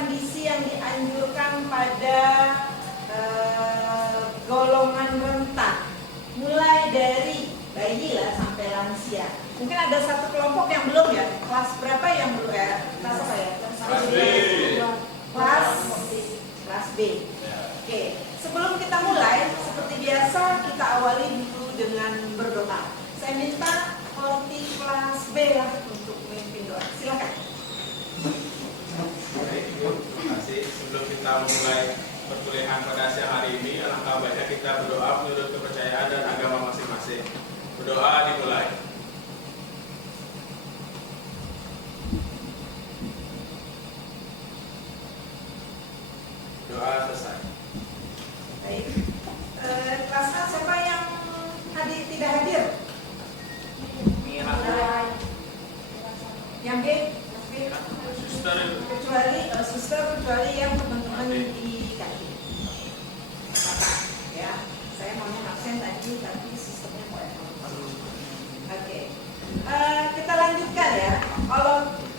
kecukupan gizi yang dianjurkan pada golongan rentan, mulai dari bayi lah sampai lansia. Mungkin ada satu kelompok yang belum ya. Kelas berapa yang belum ya? Kelas apa ya? Kelas B. Kelas B. Oke. Sebelum kita mulai, seperti biasa kita awali dulu dengan berdoa. Saya minta Horti kelas B lah untuk memimpin doa. Silakan. Baik Ibu, terima kasih. Sebelum kita mulai perkuliahan pada siang hari ini, alangkah baiknya kita berdoa menurut kepercayaan dan agama masing-masing. Berdoa dimulai. Doa selesai. Baik. Kelas A siapa yang tidak hadir? Yang B? Suster. Kecuali yang teman-teman di kaki. Ya, saya maunya absen tadi, tapi sistemnya kok ya. Oke. Kita lanjutkan ya. Kalau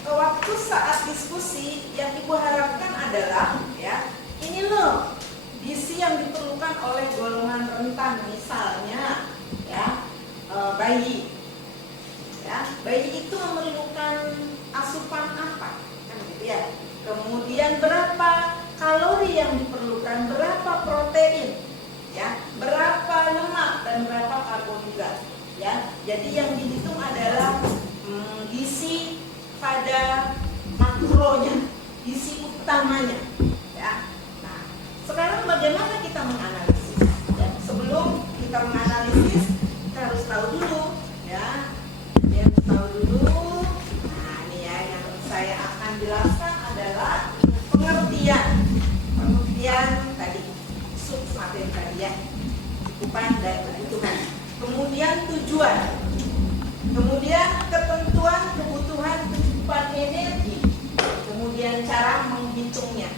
waktu saat diskusi yang Ibu harapkan adalah ya, ini loh gizi yang diperlukan oleh golongan rentan, misalnya ya bayi. Ya, bayi itu memerlukan asupan apa? Kan gitu ya. Kemudian berapa kalori yang diperlukan, berapa protein, ya, berapa lemak dan berapa karbohidrat, ya. Jadi yang dihitung adalah gizi pada makronya, gizi utamanya, ya. Nah, sekarang bagaimana kita menganalisis? Ya, sebelum kita menganalisis, kita harus tahu dulu, ya. Nah, ini ya yang saya akan jelaskan adalah pengertian tadi, materi tadi ya, cukupan dan kebutuhan. Kemudian tujuan, kemudian ketentuan kebutuhan kecukupan energi, kemudian cara menghitungnya,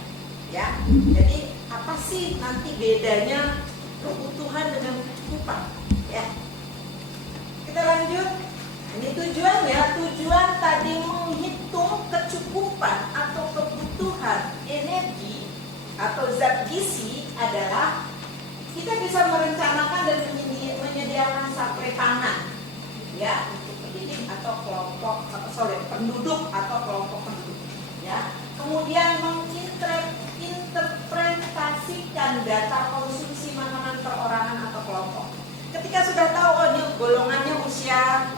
ya. Jadi apa sih nanti bedanya kebutuhan dengan kecukupan, ya? Kita lanjut. Ini tujuannya, tujuan tadi menghitung kecukupan atau kebutuhan energi atau zat gizi adalah kita bisa merencanakan dan menyediakan sampel pangan, ya, untuk pendidik atau penduduk atau kelompok penduduk, ya. Kemudian menginterpretasikan data konsumsi makanan perorangan atau kelompok. Ketika sudah tahu, oh ini golongannya usia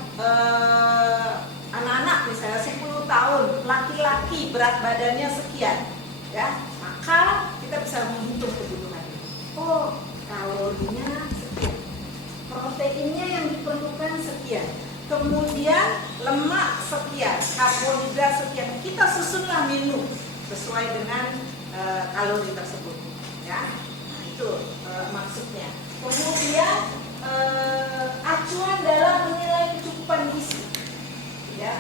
anak-anak misalnya 10 tahun, laki-laki berat badannya sekian, ya, maka kita bisa menghitung kebutuhan. Oh, kalorinya sekian, proteinnya yang diperlukan sekian, kemudian lemak sekian, karbohidrat sekian. Kita susunlah menu sesuai dengan kalori tersebut, ya. Nah, itu maksudnya. Kemudian acuan dalam menilai kecukupan gizi, ya.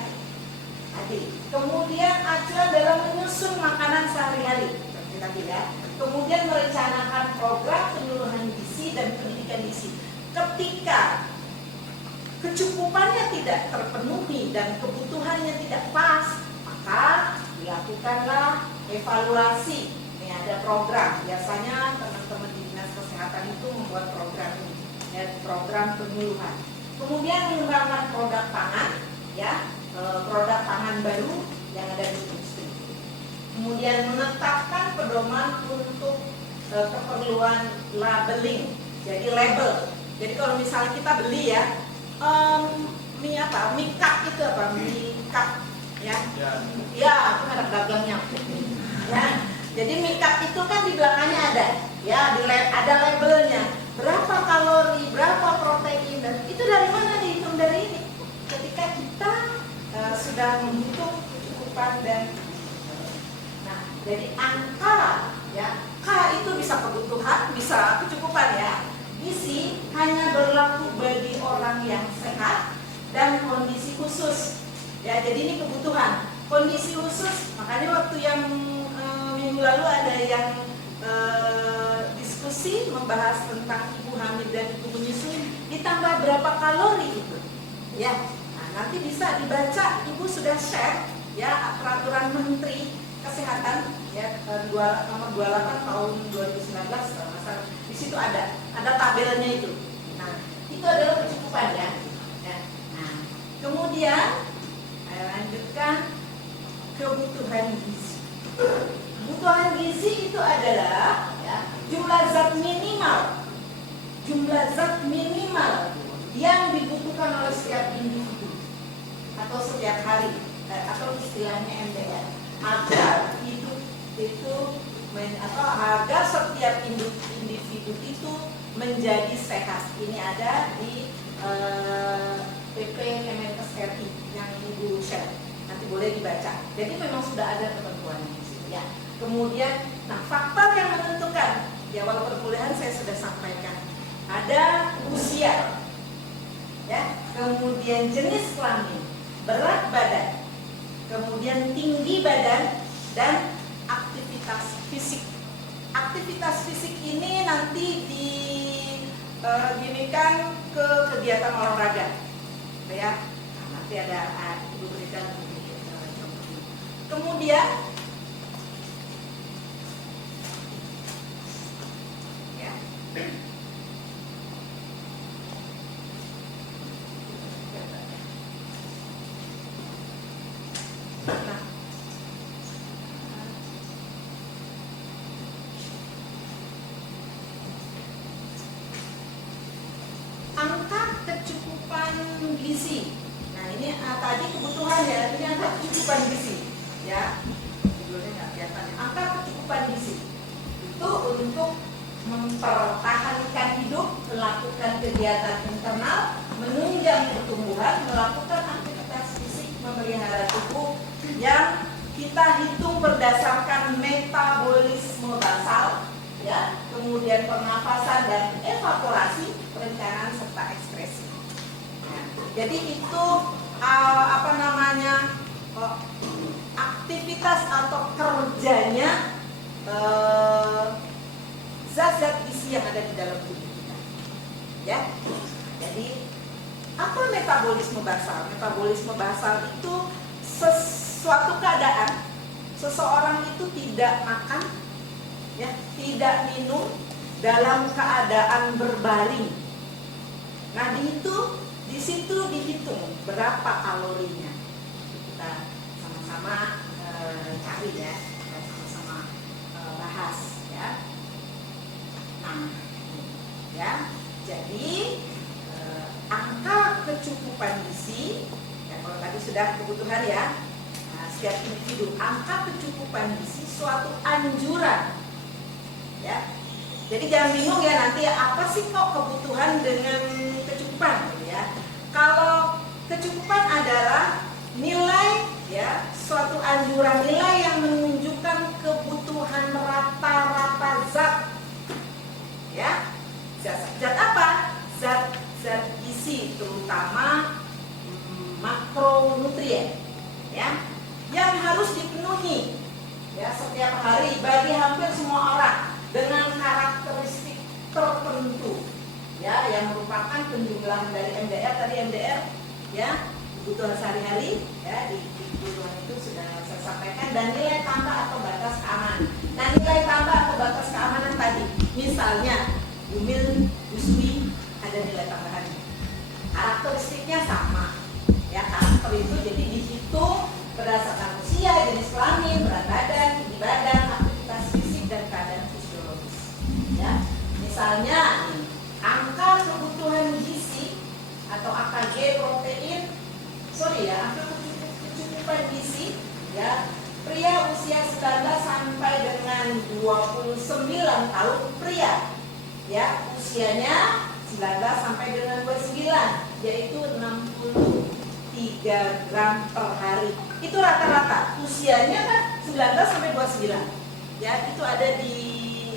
Kemudian acuan dalam menyusun makanan sehari-hari, seperti tadi ya. Kemudian merencanakan program penyuluhan gizi dan pendidikan gizi. Ketika kecukupannya tidak terpenuhi dan kebutuhannya tidak pas, maka dilakukanlah evaluasi. Ini ada program. Biasanya teman-teman di dinas kesehatan itu membuat program ini. Program penyuluhan. Kemudian mengembangkan produk pangan, ya, produk pangan baru yang ada di industri. Kemudian menetapkan pedoman untuk keperluan labeling, jadi label. Jadi kalau misalnya kita beli ya, mie cup itu apa? Mie cup, ya, ya, itu merek dagangnya. Ya, jadi mie cup itu kan di belakangnya ada, ya, ada labelnya. Berapa kalori, berapa protein, dan itu dari mana dihitung? Dari ini. Ketika kita sudah menghitung kecukupan dan jadi angka, ya, K itu bisa kebutuhan, bisa kecukupan, ya. Gizi hanya berlaku bagi orang yang sehat dan kondisi khusus, ya. Jadi ini kebutuhan, kondisi khusus. Makanya waktu yang minggu lalu ada yang diskusi membahas tentang ibu hamil dan ibu menyusui, ditambah berapa kalori itu, ya. Nah, nanti bisa dibaca, ibu sudah share, ya, peraturan menteri Kesehatan ya, nomor 28 tahun 2019 kalau nggak salah. Di situ ada tabelnya itu. Nah, itu adalah kecukupan ya. Nah, kemudian saya lanjutkan kebutuhan gizi. Kebutuhan gizi itu adalah ya, jumlah zat minimal yang dibutuhkan oleh setiap individu atau setiap hari atau istilahnya MDR agar hidup itu agar setiap individu itu menjadi sehat. Ini ada di PP Kemenkes RI yang Ibu share. Nanti boleh dibaca. Jadi memang sudah ada ketentuannya di situ ya. Kemudian, nah faktor yang menentukan di awal perkuliahan saya sudah sampaikan. Ada usia, ya, kemudian jenis kelamin, berat badan, kemudian tinggi badan, dan aktivitas fisik. Aktivitas fisik ini nanti diginikan ke kegiatan olahraga, ya. Nanti ada Ibu berikan contohnya. Kemudian, ya. Nah, angka kecukupan gizi. Nah ini tadi kebutuhan ya, ini angka kecukupan gizi ya. Judulnya nggak kelihatan. Angka kecukupan gizi itu untuk mempertahankan hidup, melakukan kegiatan internal, menunjang pertumbuhan, melakukan aktivitas fisik, memelihara tubuh yang kita hitung berdasarkan metabolisme basal, ya, kemudian pernafasan dan evaporasi, perencanaan serta ekspresi. Nah, jadi itu aktivitas atau kerjanya zat-zat gizi yang ada di dalam tubuh kita. Ya, jadi apa metabolisme basal? Metabolisme basal itu suatu keadaan seseorang itu tidak makan, ya, tidak minum dalam keadaan berbaring. Nah, di situ dihitung berapa kalorinya. Kita sama-sama cari ya, kita sama-sama bahas ya. Nah, ya, jadi angka kecukupan gizi, ya, kalau tadi sudah kebutuhan ya, nah, setiap individu, angka kecukupan gizi suatu anjuran, ya. Jadi jangan bingung ya nanti apa sih kok kebutuhan dengan kecukupan, gitu ya. Kalau kecukupan adalah nilai, ya, suatu anjuran nilai yang menunjukkan kebutuhan rata-rata zat, ya. Zat apa? Zat gizi, terutama makronutrien, ya, yang harus dipenuhi, ya, setiap hari bagi hampir semua orang dengan karakteristik tertentu, ya, yang merupakan penjumlahan dari MDR. Tadi MDR, ya, kebutuhan sehari-hari, ya, di kebutuhan itu sudah saya sampaikan, dan nilai tambah atau batas keamanan. Nah, nilai tambah atau batas keamanan tadi, misalnya Bumil, Busui, ada nilai tambahan. Karakteristiknya sama, ya, karakter itu jadi dihitung berdasarkan usia, jenis kelamin, berat badan, tinggi badan, aktivitas fisik, dan keadaan fisiologis. Ya, misalnya angka kebutuhan gizi atau AKG protein, angka kecukupan gizi, ya, pria usia 19 sampai dengan 29 tahun pria, ya, usianya 19 sampai dengan 29, yaitu 63 gram per hari. Itu rata-rata. Usianya kan 19 sampai 29. Ya, itu ada di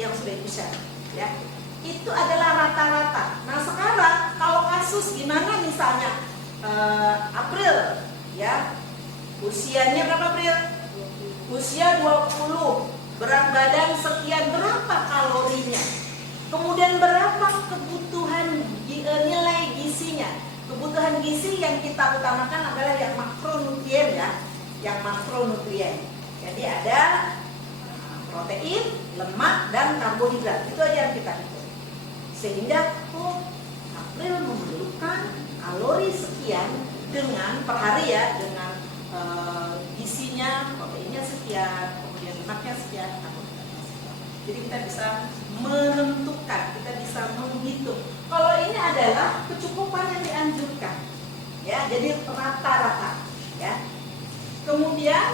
yang sudah share, ya. Itu adalah rata-rata. Nah, sekarang kalau kasus gimana misalnya April, ya. Usianya berapa April? Usia 20. Berat badan sekian, berapa kalorinya? Kemudian berapa kebutuhan nilai gizinya? Kebutuhan gizi yang kita utamakan adalah yang makronutrien, ya, yang makronutrien. Jadi ada protein, lemak, dan karbohidrat. Itu aja yang kita hitung. Sehingga April memerlukan kalori sekian dengan per hari ya, dengan isinya, proteinnya sekian, kemudian lemaknya sekian, karbohidratnya sekian. Jadi kita bisa menentukan, kita bisa menghitung. Kalau ini adalah kecukupan yang dianjurkan, ya, jadi rata-rata, ya. Kemudian,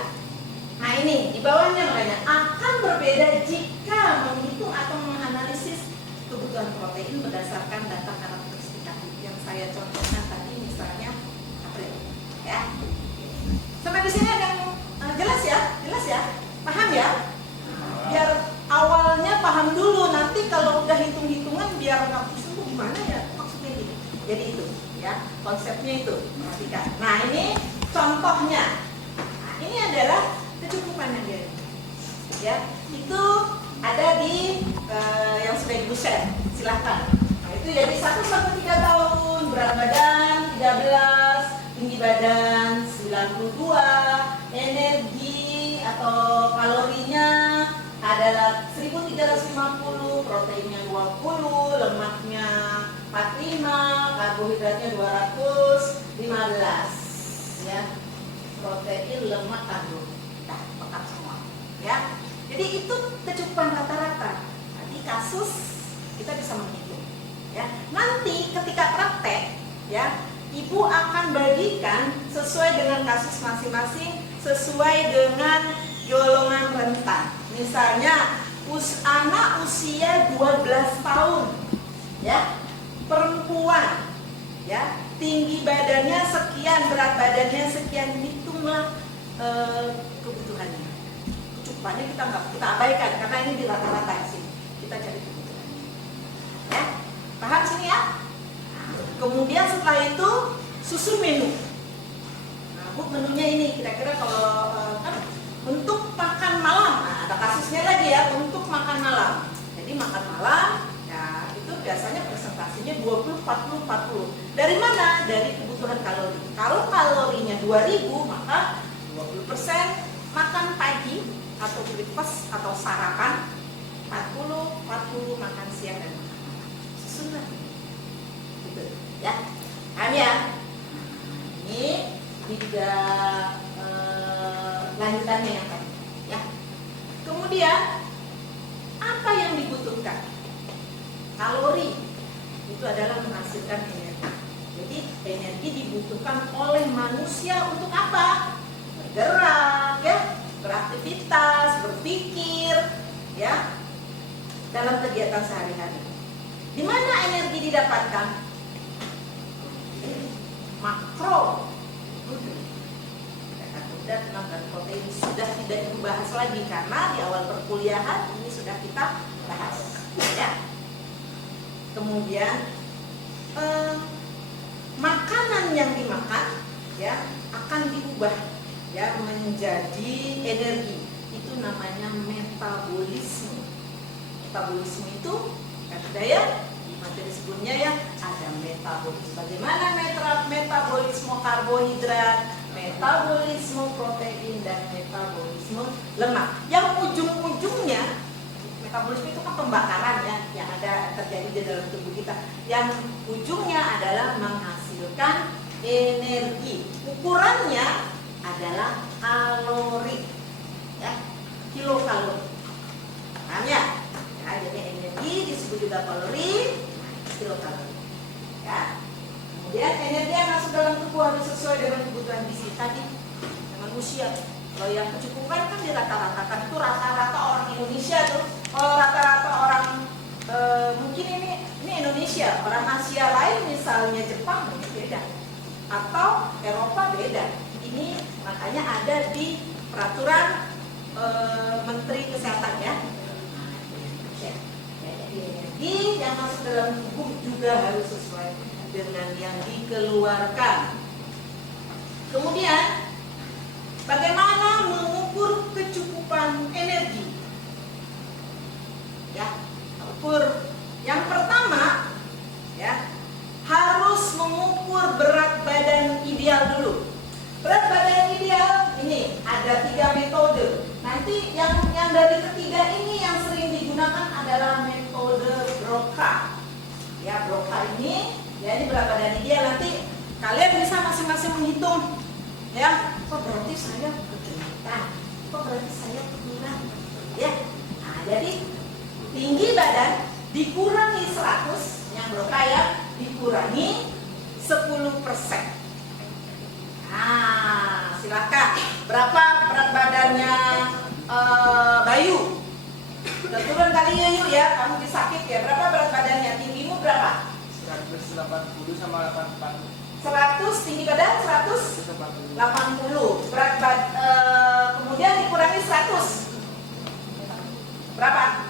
nah ini di bawahnya makanya akan berbeda jika menghitung atau menganalisis kebutuhan protein berdasarkan data karakteristik yang saya contohkan tadi, misalnya April, ya. Sampai di sini ada yang jelas ya, paham ya? Biar awalnya paham dulu, nanti kalau udah hitung-hitungan biar nggak pusing tuh gimana ya maksudnya gini. Jadi itu, ya, konsepnya itu, perhatikan. Nah ini contohnya. Nah, ini adalah kecukupan yang dia, ya, itu ada di yang sudah ibu share, silahkan. Nah itu jadi 1 sampai 3 tahun, berat badan 13, tinggi badan 92, energi atau kalorinya adalah 1350, proteinnya 20, lemaknya 45, karbohidratnya 215, ya. Protein, lemak, karbohidrat, pekat semua, ya. Jadi itu kecukupan rata-rata. Nanti kasus kita bisa menghitung, ya. Nanti ketika praktek, ya, ibu akan bagikan sesuai dengan kasus masing-masing, sesuai dengan golongan rentan. Misalnya anak usia 12 tahun, ya, perempuan, ya, tinggi badannya sekian, berat badannya sekian, hitunglah kebutuhannya. Kecukupannya kita abaikan karena ini di rata-rata sih. Kita cari kebutuhannya. Ya, paham sini ya? Kemudian setelah itu susun menu. Nah, Bu, menunya ini kira-kira kalau kan untuk makan malam, nah, ada kasusnya lagi ya, untuk makan malam. Jadi makan malam, ya itu biasanya presentasinya 20, 40, 40. Dari mana? Dari kebutuhan kalori. Kalau kalorinya 2000, maka 20% makan pagi atau breakfast atau sarapan, 40 makan siang dan makan malam. Susun lagi. Gitu, ya. Paham ya? Ini juga lanjutannya yang tadi, ya. Kemudian apa yang dibutuhkan? Kalori itu adalah menghasilkan energi. Jadi energi dibutuhkan oleh manusia untuk apa? Bergerak, ya, beraktivitas, berpikir, ya, dalam kegiatan sehari-hari. Di mana energi didapatkan? Makro. Dan lemak dan protein sudah tidak dibahas lagi karena di awal perkuliahan ini sudah kita bahas, ya. Kemudian makanan yang dimakan, ya, akan diubah, ya, menjadi energi. Itu namanya metabolisme. Metabolisme itu kan sudah ya di materi sebelumnya ya, ada metabolisme. Bagaimana metabolisme karbohidrat, metabolisme protein, dan metabolisme lemak. Yang ujung-ujungnya, metabolisme itu kan pembakaran ya, yang ada terjadi di dalam tubuh kita. Yang ujungnya adalah menghasilkan energi. Ukurannya adalah kalori, ya, kilokalori. Paham ya? Ya, jadi energi disebut juga kalori, kilokalori. Ya. Kemudian energi yang masuk dalam tubuh harus sesuai dengan kebutuhan gizi tadi, dengan usia. Kalau yang kecukupan kan dirata-ratakan, itu rata-rata orang Indonesia tuh. Kalau rata-rata orang mungkin ini Indonesia, orang Asia lain misalnya Jepang mungkin beda, atau Eropa beda. Ini makanya ada di peraturan Menteri Kesehatan ya. Jadi energi yang masuk dalam tubuh juga harus sesuai dengan yang dikeluarkan. Kemudian bagaimana mengukur kecukupan energi? Ya, ukur yang pertama, ya, harus mengukur berat badan ideal dulu. Berat badan ideal ini ada 3 metode. nanti yang dari ketiga ini yang sering digunakan adalah metode Broca. Ya, Broca ini, ya ini berat badan ideal. Nanti kalian bisa masing-masing menghitung. Ya, kok berarti saya kegentan? Kok berarti saya kurang? Ya, nah jadi tinggi badan dikurangi 100, yang Broca ya, dikurangi 10%. Nah, silakan. Berapa berat badannya Bayu? Udah turun kali Yuyu ya, kamu disakit ya. Berapa berat badannya? Tinggimu berapa? 180 sama 84. 100, tinggi badan 180. Kemudian dikurangi 100. Berapa?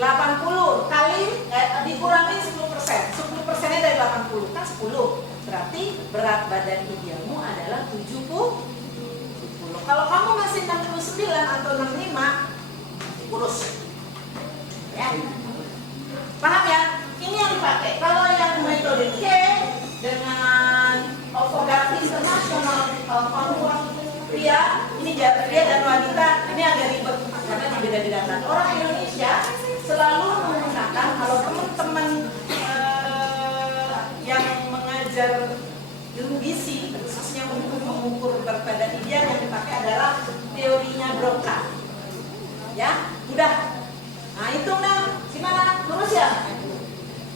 80 kali dikurangi 10%. 10%-nya dari 80 kan 10. Berarti berat badan idealmu adalah 70. Kalau kamu masih 69 atau 65, kurus. Ya. Paham ya? Ini yang dipakai. Kalau yang metode K dengan Ovogati International Formula pria, ini pria dan wanita, ini agak ribet karena dibeda-bedakan. Orang Indonesia selalu menggunakan, kalau teman-teman yang mengajar ilmu gizi, khususnya untuk mengukur berat badan ideal, yang dipakai adalah teorinya Broca. Ya, mudah. Nah, hitungnya gimana? Lurus ya?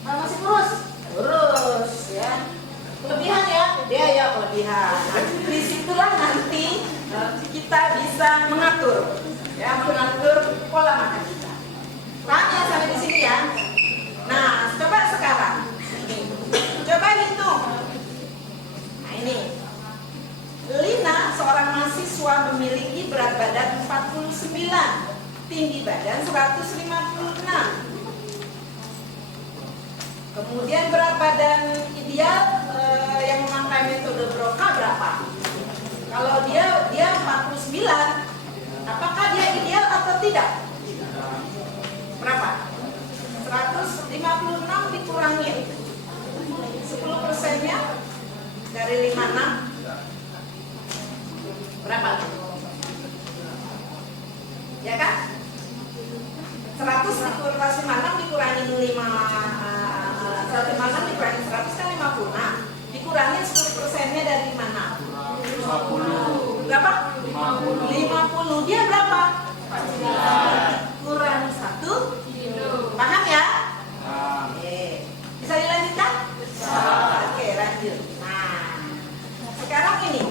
Masih lurus? Lurus ya. Kelebihan ya? Dia ya kelebihan. Nah, disitulah nanti kita bisa mengatur, ya, mengatur pola makan kita. Paham ya sampai di sini ya? Nah, coba sekarang. Coba hitung. Nah ini, Lina seorang mahasiswa memiliki berat badan 49, tinggi badan 156. Kemudian berat badan ideal yang memakai metode Broca berapa? Kalau dia 49, apakah dia ideal atau tidak? Berapa? 156 dikurangi 10%-nya dari 56 berapa? Ya kan? 100 dikurangi 56 dikurangi 156 dikurangi 100 kan 50. Nah, dikurangi 10%-nya dari mana? 50. Berapa? 50. Dia berapa? Kurang 1. Paham ya? Oke. Bisa dilanjutkan? Oke, lanjut. Nah, sekarang ini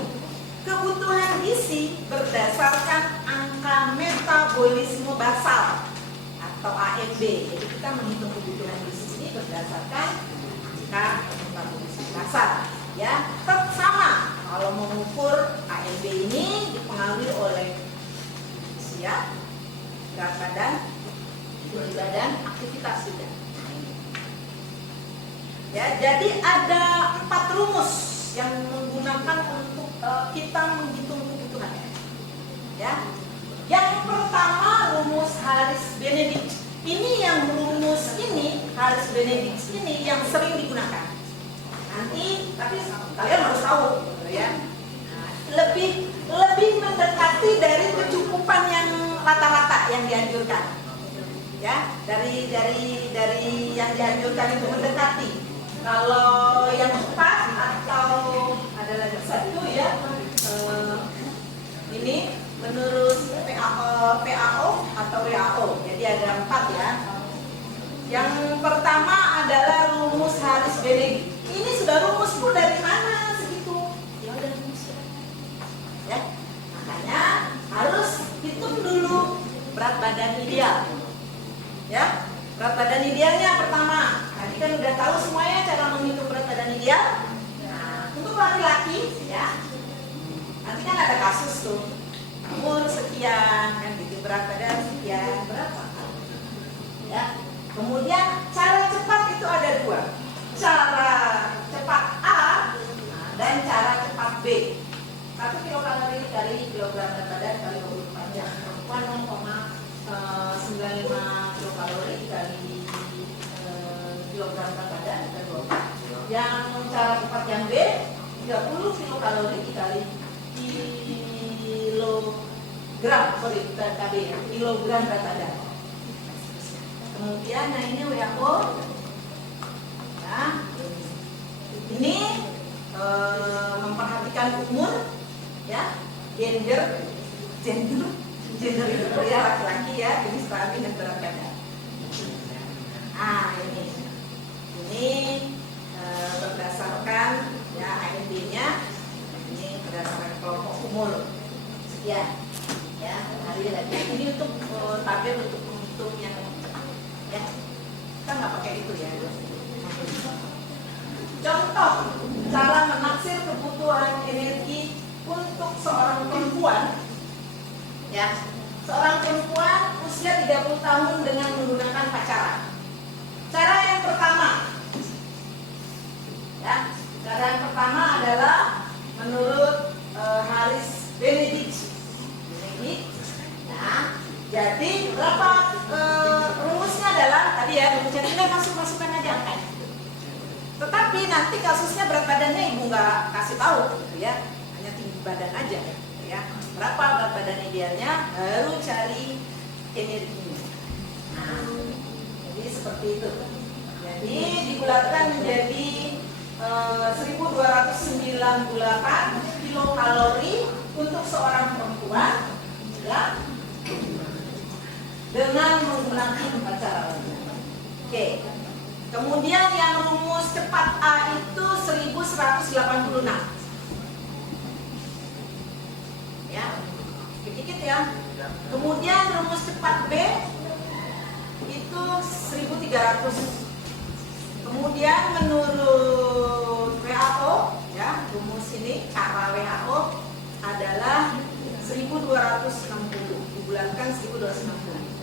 kebutuhan gizi berdasarkan angka metabolisme basal atau AMB. Jadi kita menghitung kebutuhan gizi ini berdasarkan angka metabolisme basal. Ya, tetap sama. Kalau mengukur AMB ini dipengaruhi oleh usia, berat badan, tinggi badan, aktivitas juga. Ya, jadi ada 4 rumus yang menggunakan untuk kita menghitung kebutuhannya. Ya, yang pertama rumus Harris-Benedict. Ini yang rumus ini Harris-Benedict ini yang sering digunakan. Nanti, tapi kalian harus tahu, ya. Nah, lebih mendekati dari kecukupan yang rata-rata yang dianjurkan. Ya, dari yang dianjurkan itu mendekati. Kalau yang tepat atau ada lagi satu ya, ini menurut PAO atau WHO. Jadi ada 4 ya. Yang pertama adalah rumus Harris-Benedict. Ini sudah rumus pun dari mana segitu? Ya udah rumus ya. Makanya harus hitung dulu berat badan ideal. Ya, berat badan idealnya pertama. Tadi kan udah tahu semuanya cara menghitung berat badan ideal. Nah, untuk laki-laki ya, nanti kan ada kasus tuh, umur sekian, kan gitu, berat badan sekian, berapa? Ya. Kemudian cara cepat itu ada 2, cara cepat A dan cara cepat B. 1 kilokalori kali kilogram berat badan kali 24 jam. Perempuan 0,95 kilokalori kali kilogram berat badan dan 24. Yang cara cepat yang B 30 kilokalori dikali kilogram bukan KB ya, kilogram berat badan. Kemudian nah ini WHO. Nah, ini memperhatikan umur, ya, gender itu pria laki-laki ya, jenis kelamin dan berat badan. Ini berdasarkan ya AMD-nya, ini berdasarkan kelompok umur sekian, ya hari lagi. Ini untuk tabel untuk menghitung yang cepat, ya. Kita nggak pakai itu ya. Contoh cara menaksir kebutuhan energi untuk seorang perempuan, ya, seorang perempuan usia 30 tahun dengan menggunakan pacaran. Cara yang pertama, ya, cara yang pertama adalah menurut Harris Benedict. Nah, jadi berapa rumusnya adalah tadi ya, rumusnya ini masukkan aja kan. Tetapi nanti kasusnya berat badannya ibu nggak kasih tahu, gitu ya, hanya tinggi badan aja, ya. Berapa berat badan idealnya, baru cari energinya. Nah, jadi seperti itu. Jadi dibulatkan menjadi 1298 kilokalori untuk seorang perempuan, ya, dengan menggunakan pacaran. Oke. Kemudian yang rumus cepat A itu 1186. Ya, dikit ya. Kemudian rumus cepat B itu 1300. Kemudian menurut WHO, ya, rumus ini cara WHO adalah 1260, dibulatkan 1260.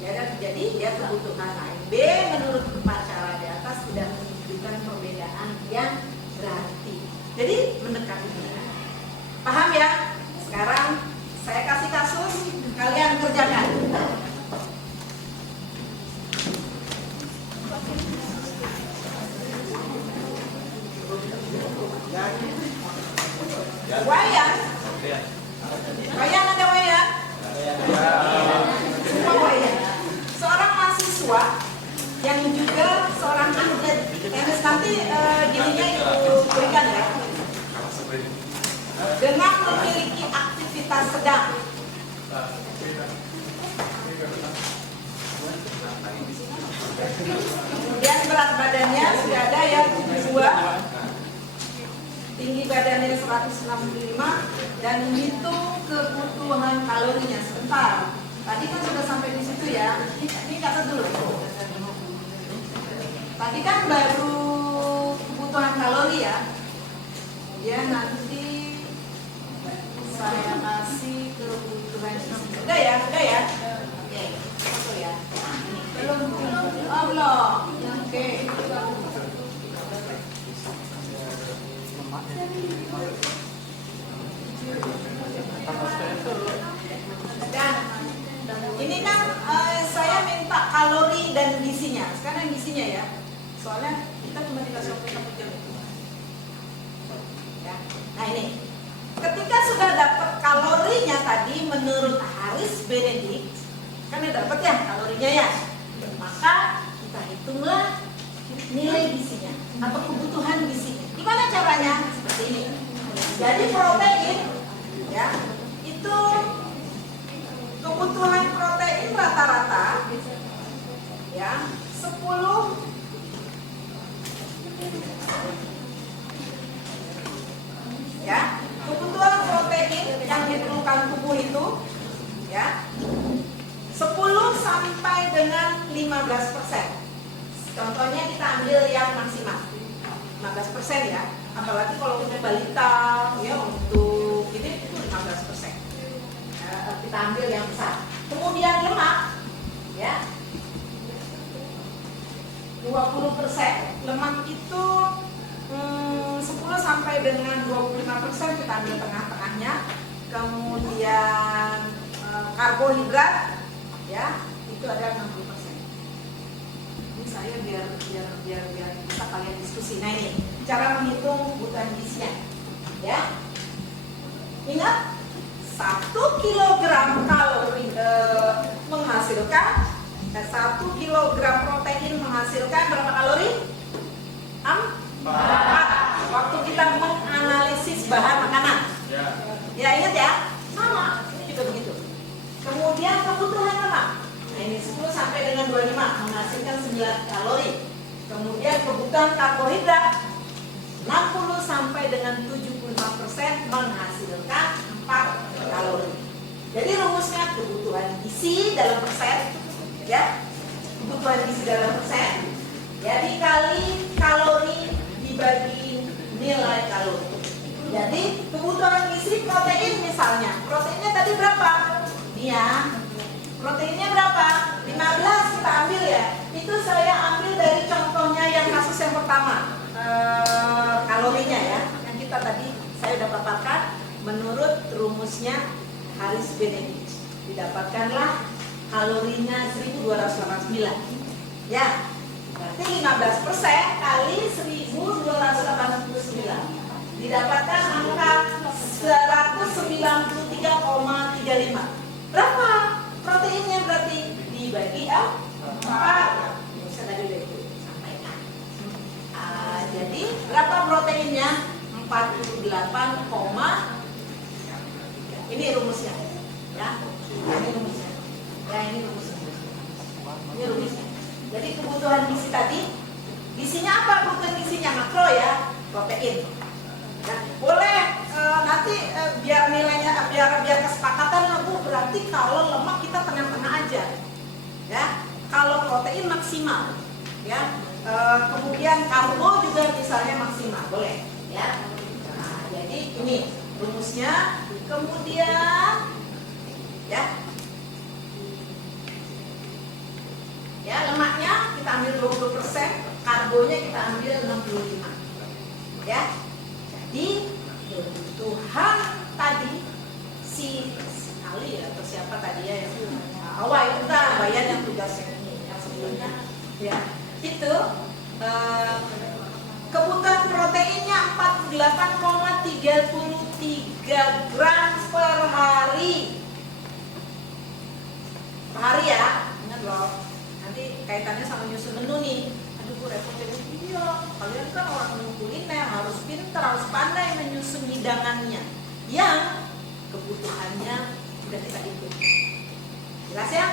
Ya, jadi dia kebutuhan AMB menurut upacara di atas tidak menunjukkan perbedaan yang berarti. Jadi mendekati. Paham ya? Sekarang saya kasih kasus, kalian kerjakan. Wayan? Wayan ada wayan? Semua wayan. Seorang mahasiswa yang juga seorang atlet tenis, nanti gininya itu berikan ya. Dengan memiliki aktivitas sedang. Kemudian berat badannya sudah ada ya 72, tinggi badannya 165, dan menghitung kebutuhan kalorinya. Sebentar, tadi kan sudah sampai di situ ya. Ini catat dulu. Tadi kan baru kebutuhan kalori ya. Kemudian nanti saya kasih kebutuhan. Udah ya. Oke, foto ya. Belum. Oh, belum. Oke. Dan ini kan saya minta kalori dan gizinya. Sekarang gizinya ya. Soalnya kita cuma dikasih waktu 1 jam itu. Ya. Nah ini, ketika sudah dapat kalorinya tadi menurut Harris Benedict, kan udah dapat ya kalorinya ya. Maka kita hitunglah nilai gizinya atau kebutuhan gizinya. Gimana caranya? Seperti ini. Jadi protein, ya, itu kebutuhan protein rata-rata, ya, 10 ya, kebutuhan protein yang diperlukan tubuh itu, ya, 10 sampai dengan 15%. Contohnya kita ambil yang maksimal 15% ya, apalagi kalau untuk balita ya, untuk ini 15%. Kita ambil yang besar. Kemudian lemak ya, 20%. Lemak itu 10 sampai dengan 25%, kita ambil tengah-tengahnya. Kemudian karbohidrat ya, itu ada 60%. Ini saya biar bisa kalian diskusi. Nah ini cara menghitung kebutuhan gizinya ya. Ingat, 1 kilogram menghasilkan 1 kilogram protein menghasilkan berapa kalori? 4. Waktu kita menganalisis bahan makanan. Ya. Ya ingat ya, sama. Ini juga begitu. Kemudian kebutuhan lemak. Nah ini 10 sampai dengan 25 menghasilkan 9 kalori. Kemudian kebutuhan karbohidrat 60 sampai dengan 75% menghasilkan 4 kalori. Jadi rumusnya kebutuhan gizi dalam persen, ya, kebutuhan gizi dalam persen, ya dikali kalori dibagi nilai kalori. Jadi kebutuhan gizi protein misalnya, proteinnya tadi berapa? Ini ya, proteinnya berapa? 15 kita ambil ya. Itu saya ambil dari contohnya yang kasus yang pertama, kalorinya ya, yang kita tadi saya udah paparkan menurut rumusnya Harris Benedict. Didapatkanlah kalorinya 1289. Ya, berarti 15% kali 1289. Didapatkan angka 193,35. Berapa proteinnya berarti? Dibagi 4. Bisa tadi udah itu sampaikan. Jadi berapa proteinnya? 48, ini rumusnya, ya. Ini rumusnya. Ya, ini rumusnya. Ini rumusnya. Jadi kebutuhan gizi tadi, gizinya apa? Kebutuhan gizinya makro ya, protein. Ya, boleh nanti biar nilainya biar kesepakatan lah Bu, berarti kalau lemak kita tengah-tengah aja. Ya. Kalau protein maksimal, ya. Kemudian karbo juga misalnya maksimal, boleh, ya. Nah, jadi ini rumusnya. Kemudian ya lemaknya kita ambil 20%, karbonya kita ambil 65. Ya. Jadi kebutuhan tadi si Ali atau siapa tadi ya yang awal itu kan Bayan yang tugas yang sebelumnya ya. Itu kebutuhan proteinnya 48,33 gram per hari. Per hari ya, ingat loh. Nanti kaitannya sama nyusun menu nih. Aduh, gue repot jadi iya. Kalian kan orang kuliner harus pintar, harus pandai menyusun hidangannya. Yang kebutuhannya sudah kita hitung. Jelas ya?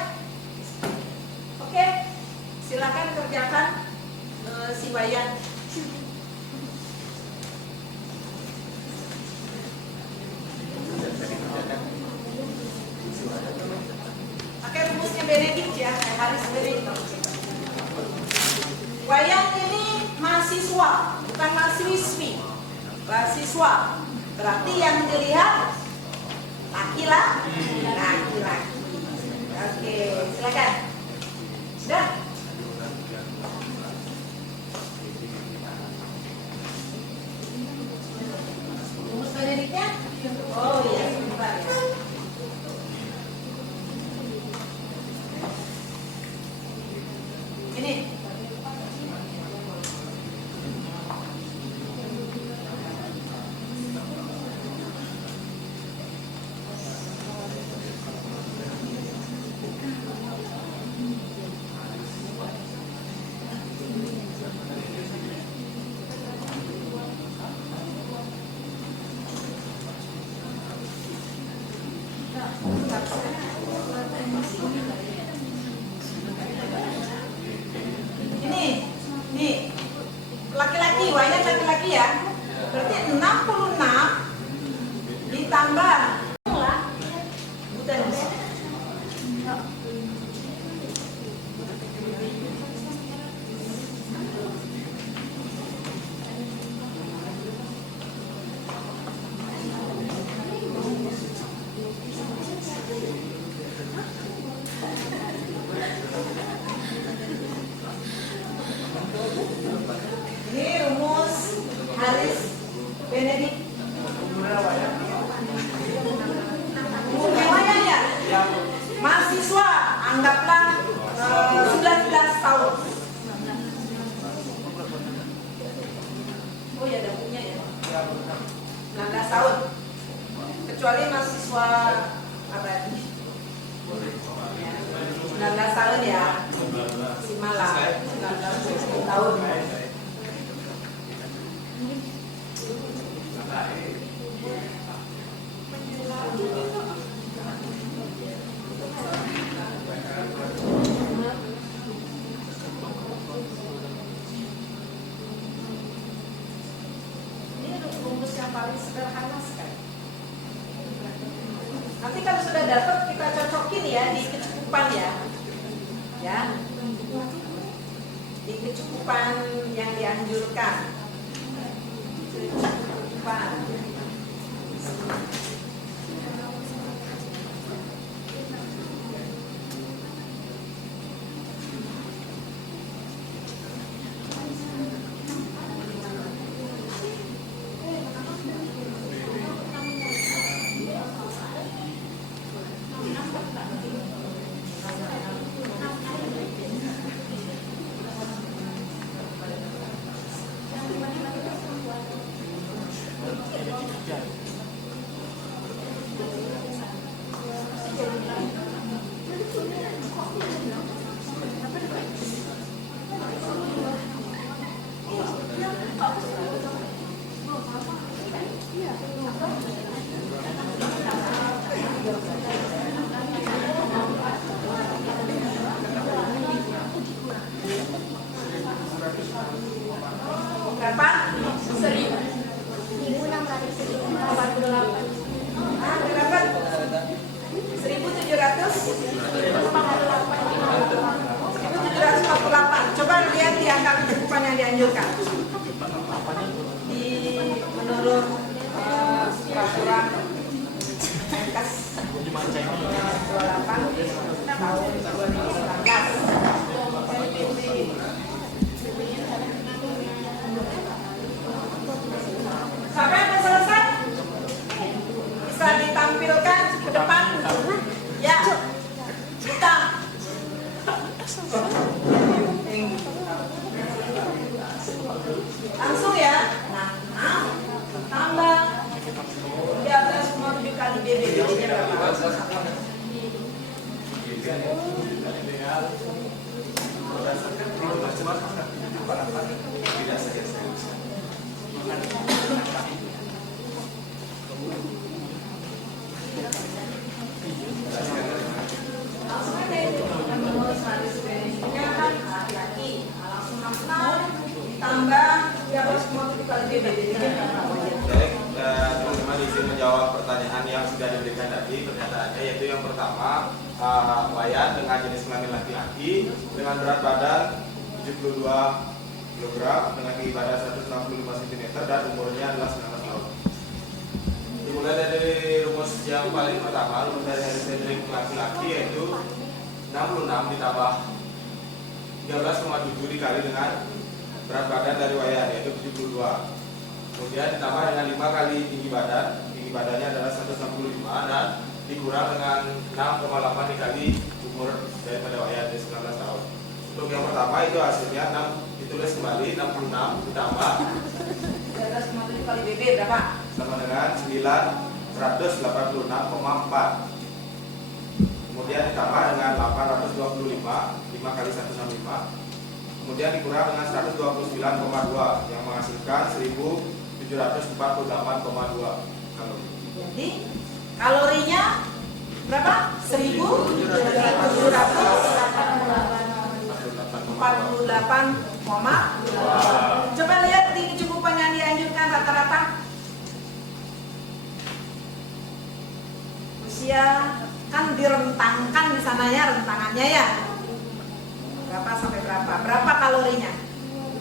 Oke, silakan kerjakan si Bayan. Pakai rumusnya Benedict ya, Harris Benedict. Wayang ini mahasiswa, bukan mahasiswi. Mahasiswa. Berarti yang dilihat laki-laki. Oke, silakan. Sudah? Rumus Benedictnya? Oh iya, sebentar ya. Ini. Nih, laki-laki, wayang laki-laki ya. Berarti 66 ditambah bukan. ya, maksimal lah 10 tahun. Ini rumus yang paling sederhana sekali. Nanti kalau sudah dapat kita cocokin ya di kecukupan ya. Ya. Di kecukupan yang dianjurkan. Kecukupan. Berapa? 1.648. Ah, berapa? 1748. Coba lihat di angka kecukupan yang dianjurkan. Di menurut peraturan Menkes 28 tahun 2019. Sampai yang selesai bisa ditampilkan ke depan ya kita langsung ya. Nah, tambah 13,7 kali BB nya berapa? Langsung aja itu rumus radius bensinnya kan laki-laki langsung 66 ditambah 13,7 kali BB nya berapa? Baik, teman-teman izin menjawab pertanyaan yang sudah diberikan tadi. Pernyataannya yaitu yang pertama, wayan dengan jenis kelamin laki-laki dengan berat badan 72 kg dengan tinggi badan 165 cm dan umurnya adalah 19 tahun. Dimulai dari rumus yang paling pertama, rumus dari Hendrik laki-laki yaitu 66 ditambah 13,7 dikali dengan berat badan dari wayan yaitu 72. Kemudian ditambah dengan 5 kali tinggi badannya adalah 165 dan dikurang dengan 6,8 dikali umur daripada wayan dari 19 tahun. Untuk yang pertama itu hasilnya 6, ditulis kembali 66 ditambah 13,7 kali BB berapa? sama dengan 986,4. Kemudian ditambah dengan 825, 5 kali 165. Kemudian dikurang dengan 129,2 yang menghasilkan 1748,2 kalori. Jadi kalorinya berapa? 1748,2. Coba lihat di kecukupan yang dianjurkan rata-rata. Usia kan direntangkan di sana ya, rentangannya ya. Berapa sampai berapa? Berapa kalorinya?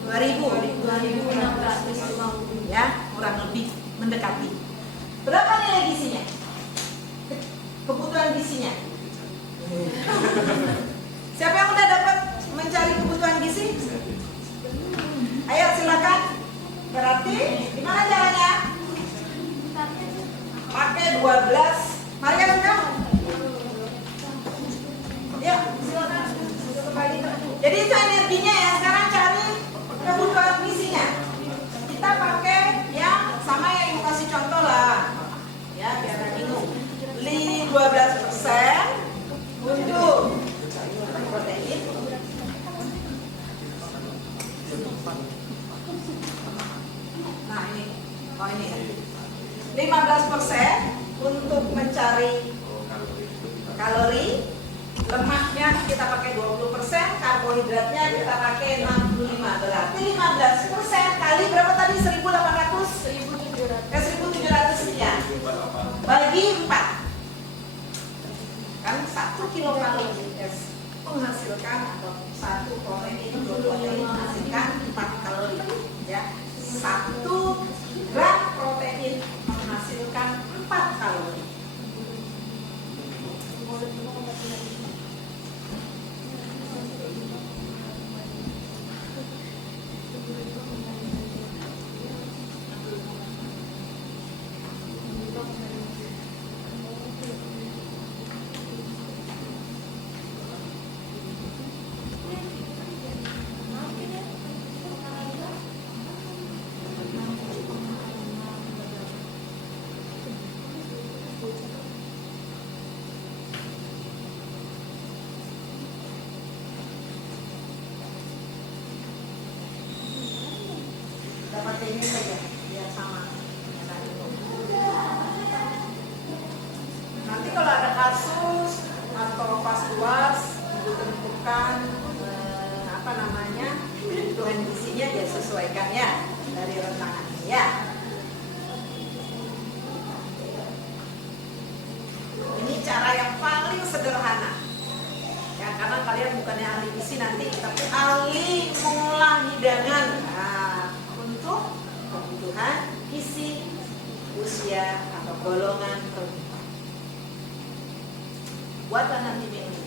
2.650 ya, kurang lebih mendekati. Berapa nilai gizinya? Kebutuhan gizinya. Siapa yang udah dapat mencari kebutuhan gizi? Ayo silakan. Berarti gimana caranya? Pakai 12. Mari ya sudah. Ya, silakan. Jadi itu energinya ya. Sekarang cari kebutuhan gizinya. Kita pakai yang sama yang mau kasih contoh lah. Ya, biar nggak bingung. 12% untuk protein, lemaknya kita pakai 20%, karbohidratnya kita pakai 65, berarti 15% kali berapa tadi? 1.700 sekian. Bagi 4. Kan 1 kilokalori menghasilkan atau 1 protein menghasilkan 4 kalori, ya. 1 gram protein menghasilkan 4 kalori. Pakai ini saja biar sama. Nanti kalau ada kasus atau pas luas ditentukan kebutuhan gizinya dia sesuaikan ya dari rentangan ini ya. Ini cara yang paling sederhana ya, karena kalian bukannya ahli gizi nanti, tapi ahli mengolah hidangan. Untuk kebutuhan gizi usia atau golongan tertentu. Buatlah nanti menu.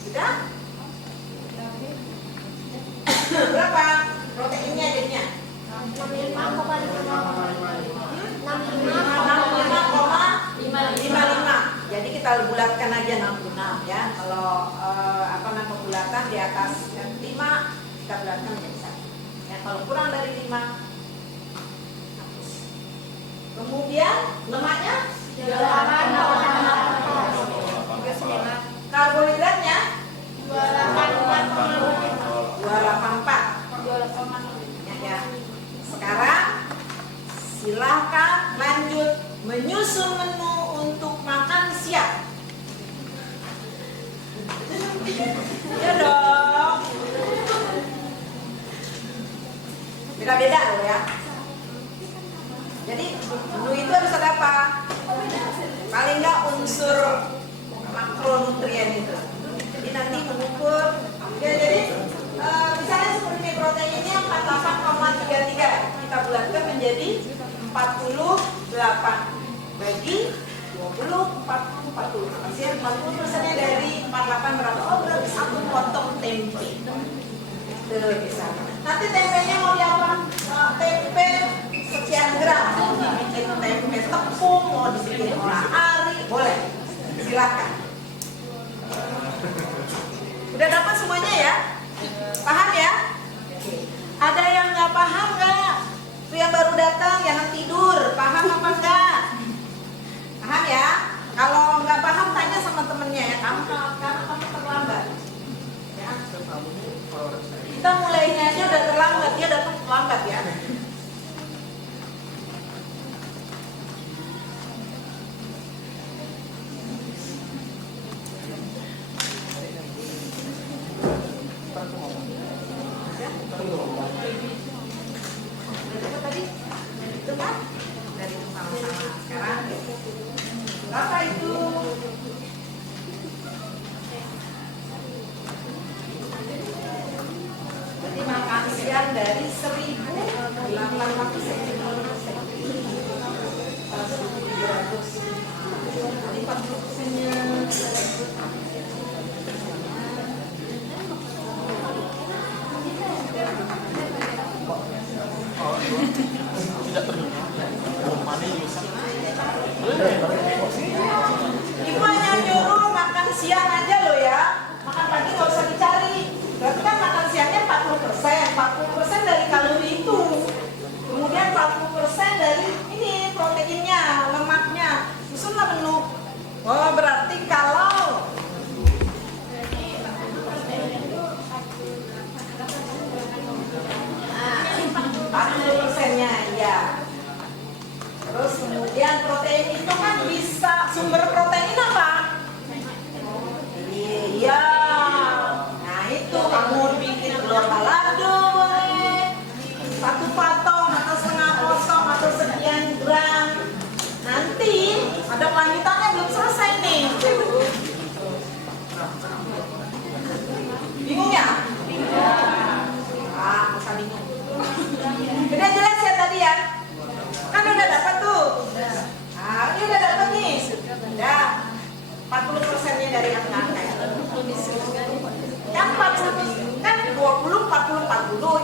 Sudah? Berapa proteinnya jadinya? 65,55. Jadi kita bulatkan aja 66 ya. Kalau pembulatan di atas 5 kita bulatkan menjadi 1. Ya, kalau kurang dari 5 hapus. Kemudian lemaknya 284. Karbohidratnya 284. Ya. Sekarang silakan lanjut menyusun menu untuk makan siang. Ya dong. Beda-beda loh ya. Jadi menu itu harus ada apa? Paling nggak unsur makronutrien itu. Jadi nanti mengukur. Ya, jadi misalnya seperti proteinnya 48,33 kita bulatkan menjadi 48 bagi 20, 40, 40. Hasil 40%-nya dari 48 berapa? Oh, berarti 1 potong tempe. Itu bisa. Nanti tempenya mau diapa? Tempe sekian gram. Mau dibikin tempe tepung, mau dibikin olah-ari, boleh. Silakan. Udah dapat semuanya ya? Paham ya? Ada yang nggak paham nggak? Itu yang baru datang, jangan tidur. Paham apa enggak? Paham ya? Kalau nggak paham tanya sama temennya ya. Karena kamu terlambat. Ya. Kita mulainya aja udah terlambat, dia datang terlambat ya. Itu kan dari sama-sama. Sekarang berapa itu? Berarti makan siang dari 1.800 jadi 40%-nya Ibu hanya nyuruh makan siang aja loh ya. Makan pagi nggak usah dicari. Berarti kan makan siangnya 40%. 40% dari kalori itu. Kemudian 40% dari ini proteinnya, lemaknya. Susunlah menu. Oh,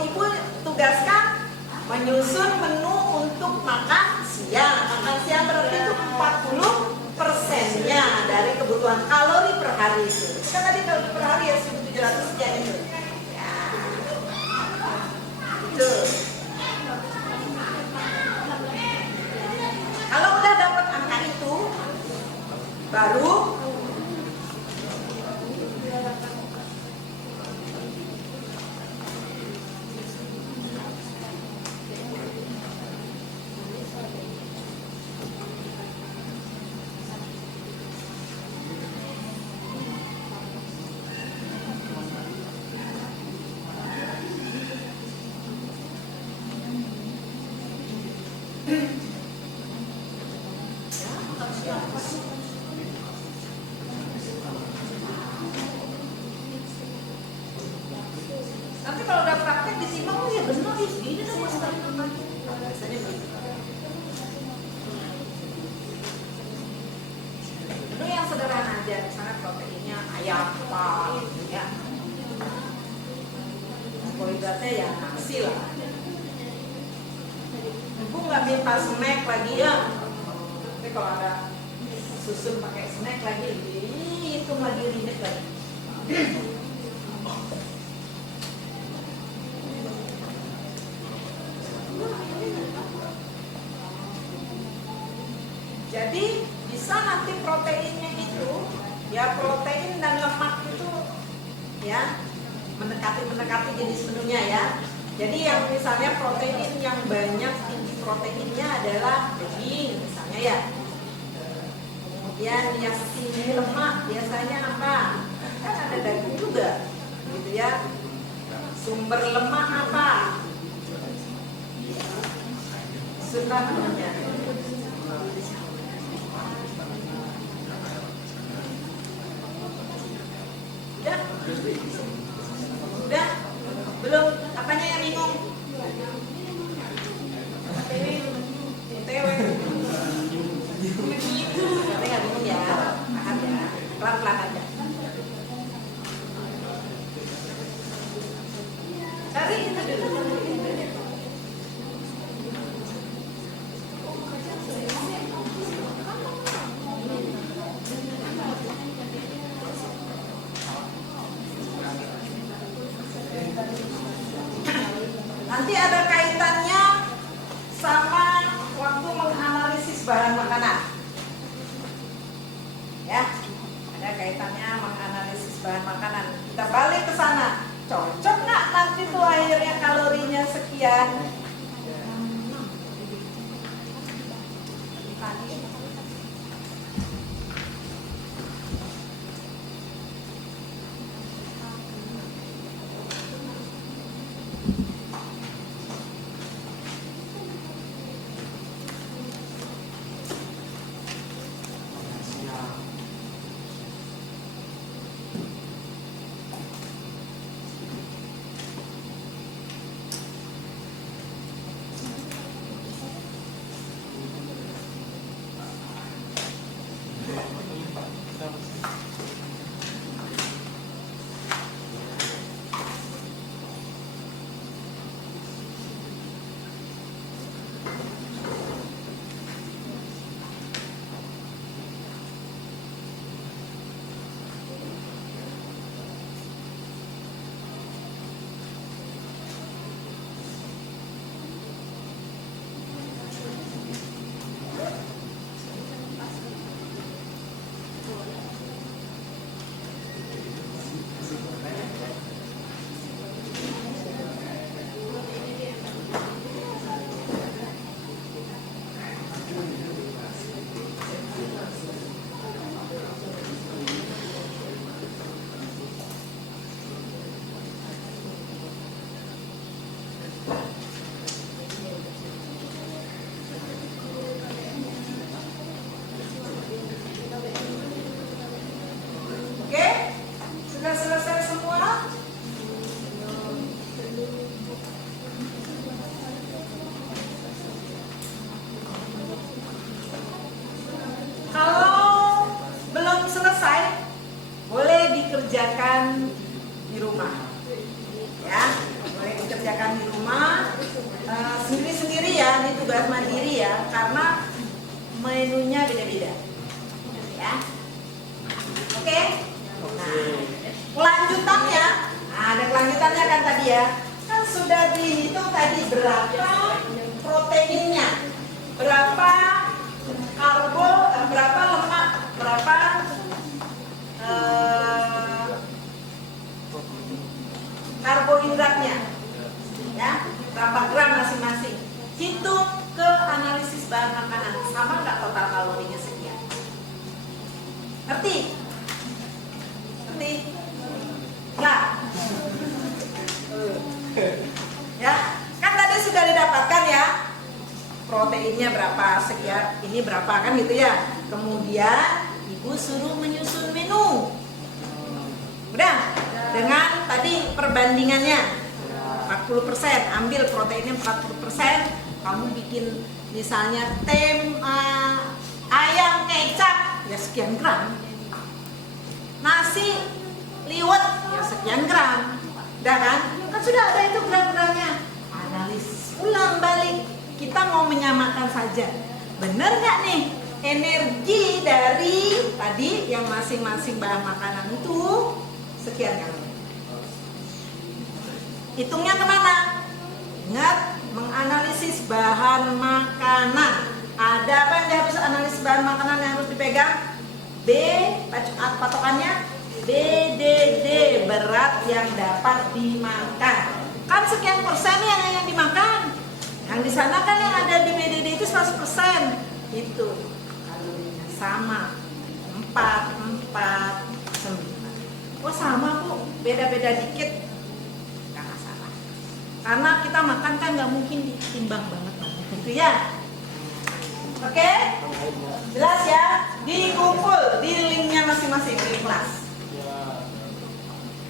ibu tugaskan menyusun menu untuk makan siang. Makan siang berarti itu 40%-nya dari kebutuhan kalori per hari itu. Kan tadi kalori per hari ya 1.700 sekian itu. Ya. Itu. Kalau udah dapat angka itu, baru nanti kalau udah praktek disimak, oh ya benar ya segini tuh mas tadi namanya. Biasanya begitu. Menu yang sederhana aja, misalnya proteinnya ayam apa gitu ya. Karbohidratnya ya nasi lah. Ibu nggak minta snack lagi ya. Tapi kalau ada susun pakai snack lagi, itu lagi ribet lagi. Jadi bisa nanti proteinnya itu ya protein dan lemak itu ya mendekati jenis menunya ya. Jadi yang misalnya protein yang banyak tinggi proteinnya adalah daging misalnya ya. Kemudian yang tinggi lemak biasanya apa? Kan ada daging juga, gitu ya. Sumber lemak apa? Sudah menunya. Udah? Belum? Apanya yang bingung? TW. Tapi nggak bingung ya, paham ya, pelan-pelan aja. Cari itu dulu. Nanti ada kaitannya sama waktu menganalisis bahan makanan. Ya, ada kaitannya menganalisis bahan makanan. Kita balik ke sana. Cocok nggak nanti tuh akhirnya kalorinya sekian? dikerjakan di rumah, ya, boleh dikerjakan di menunya beda-beda. Ya. Oke? Nah, kelanjutannya, ada kelanjutannya kan tadi ya. Kan sudah dihitung tadi berapa proteinnya, berapa karbo, berapa lemak, berapa karbohidratnya, ya, berapa gram masing-masing. Hitung ke analisis bahan makanan, sama nggak total kalorinya sekian? Ngerti? Ngerti? Nggak? Ya, kan tadi sudah didapatkan ya, proteinnya berapa sekian, ini berapa kan gitu ya. Kemudian ibu suruh menyusun menu. Udah, dengan tadi perbandingannya 40%, ambil proteinnya 40%, kamu bikin misalnya ayam kecap ya sekian gram, nasi liwet ya sekian gram, udah kan? Kan sudah ada itu gram-gramnya. Analisis ulang balik, kita mau menyamakan saja, bener nggak nih energi dari tadi yang masing-masing bahan makanan itu sekian kalori. Hitungnya kemana? Ingat, menganalisis bahan makanan. Ada apa yang harus analisis bahan makanan yang harus dipegang? B, patokannya BDD, berat yang dapat dimakan. Kan sekian persen yang dimakan. Yang di sana kan yang ada di BDD itu 100%. Itu kalorinya sama. 4, 9. Oh sama Bu, beda-beda dikit. Gak masalah. Karena kita makan kan gak mungkin ditimbang banget. Gitu ya. Oke? Jelas ya? Dikumpul di linknya masing-masing di kelas.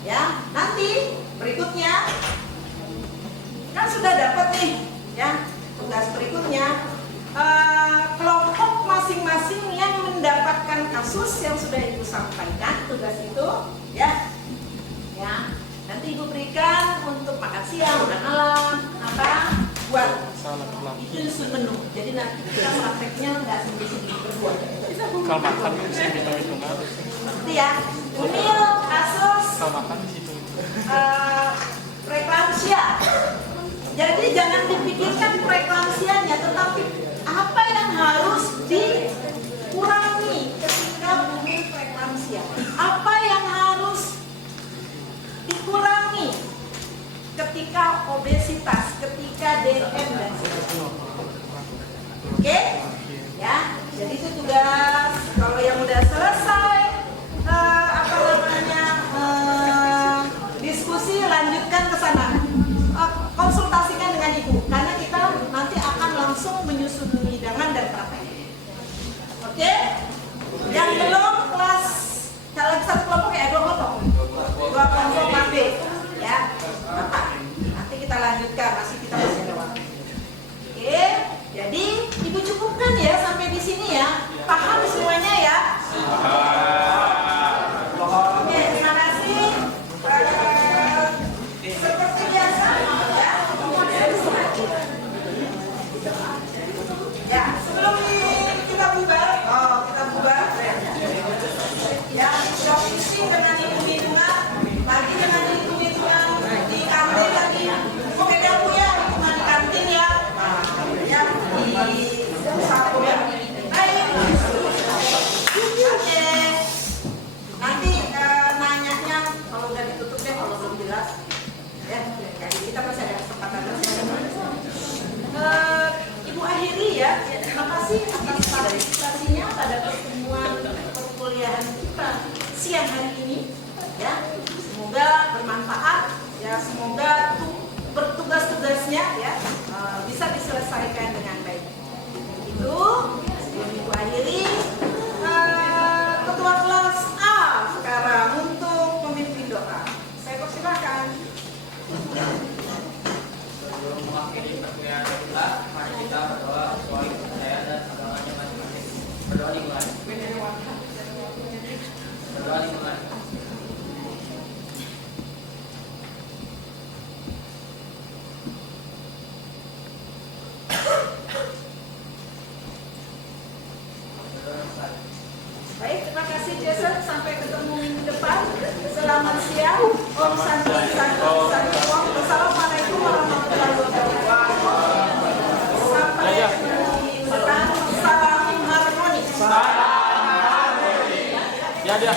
Ya, nanti berikutnya kan sudah dapat nih ya tugas berikutnya, kelompok masing-masing yang mendapatkan kasus yang sudah ibu sampaikan tugas itu ya nanti ibu berikan untuk makan siang, makan malam, apa buat itu nyusun menu. Jadi nanti kita prakteknya nggak sendiri-sendiri berdua. Kalau makan mesti hitung-hitungan. Seperti ya, Unil kasus Kalau makan di situ. preeklamsia. Jadi jangan dipikirkan preeklamsianya, tetapi apa yang harus dikurangi ketika bumi preeklamsia. Apa yang harus dikurangi ketika obesitas, ketika DM dan sebagainya. Oke? Ya, jadi itu tugas. Kalau yang udah selesai diskusi, lanjutkan ke sana. Konsultasikan dengan ibu karena kita nanti akan langsung menyusun hidangan dan praktek. Oke? Yang belum kelas dalam satu kelompok ya dua kelompok KB ya. Nanti kita lanjutkan, kita masih ada waktu. Oke? Jadi ibu cukupkan ya sampai di sini ya. Paham semuanya ya? Oke, terima kasih. Seperti biasa ya, sebelum kita bubar, ya, sudah pusing dengan hitung-hitungan, lagi dengan hitung-hitungan di kantin lagi, pegang punya hitungan di kantin ya, ya di saku ya. Oke, nanti nanyanya kalau udah ditutup deh, kalau belum jelas, ya, jadi kita masih ada kesempatan. Ibu akhiri ya, terima kasih atas partisipasinya pada pertemuan perkuliahan kita siang hari ini ya. Semoga bermanfaat ya, semoga bertugas-tugasnya ya bisa diselesaikan dengan baik. Itu sebelum ibu akhiri, ketua kelas A sekarang untuk memimpin doa. Saya persilakan. Sebelum mengakhiri perkuliahan kita, mari kita berdoa sesuai kepercayaan dan agamanya masing-masing. Berdoa dimulai. Berdoa dimulai. Terima kasih Jason, sampai ketemu minggu depan. Selamat siang. Om Santi Santi Santi Om. Wassalamualaikum warahmatullahi wabarakatuh. Sampai ketemu minggu depan. Salam harmoni. Ya dia.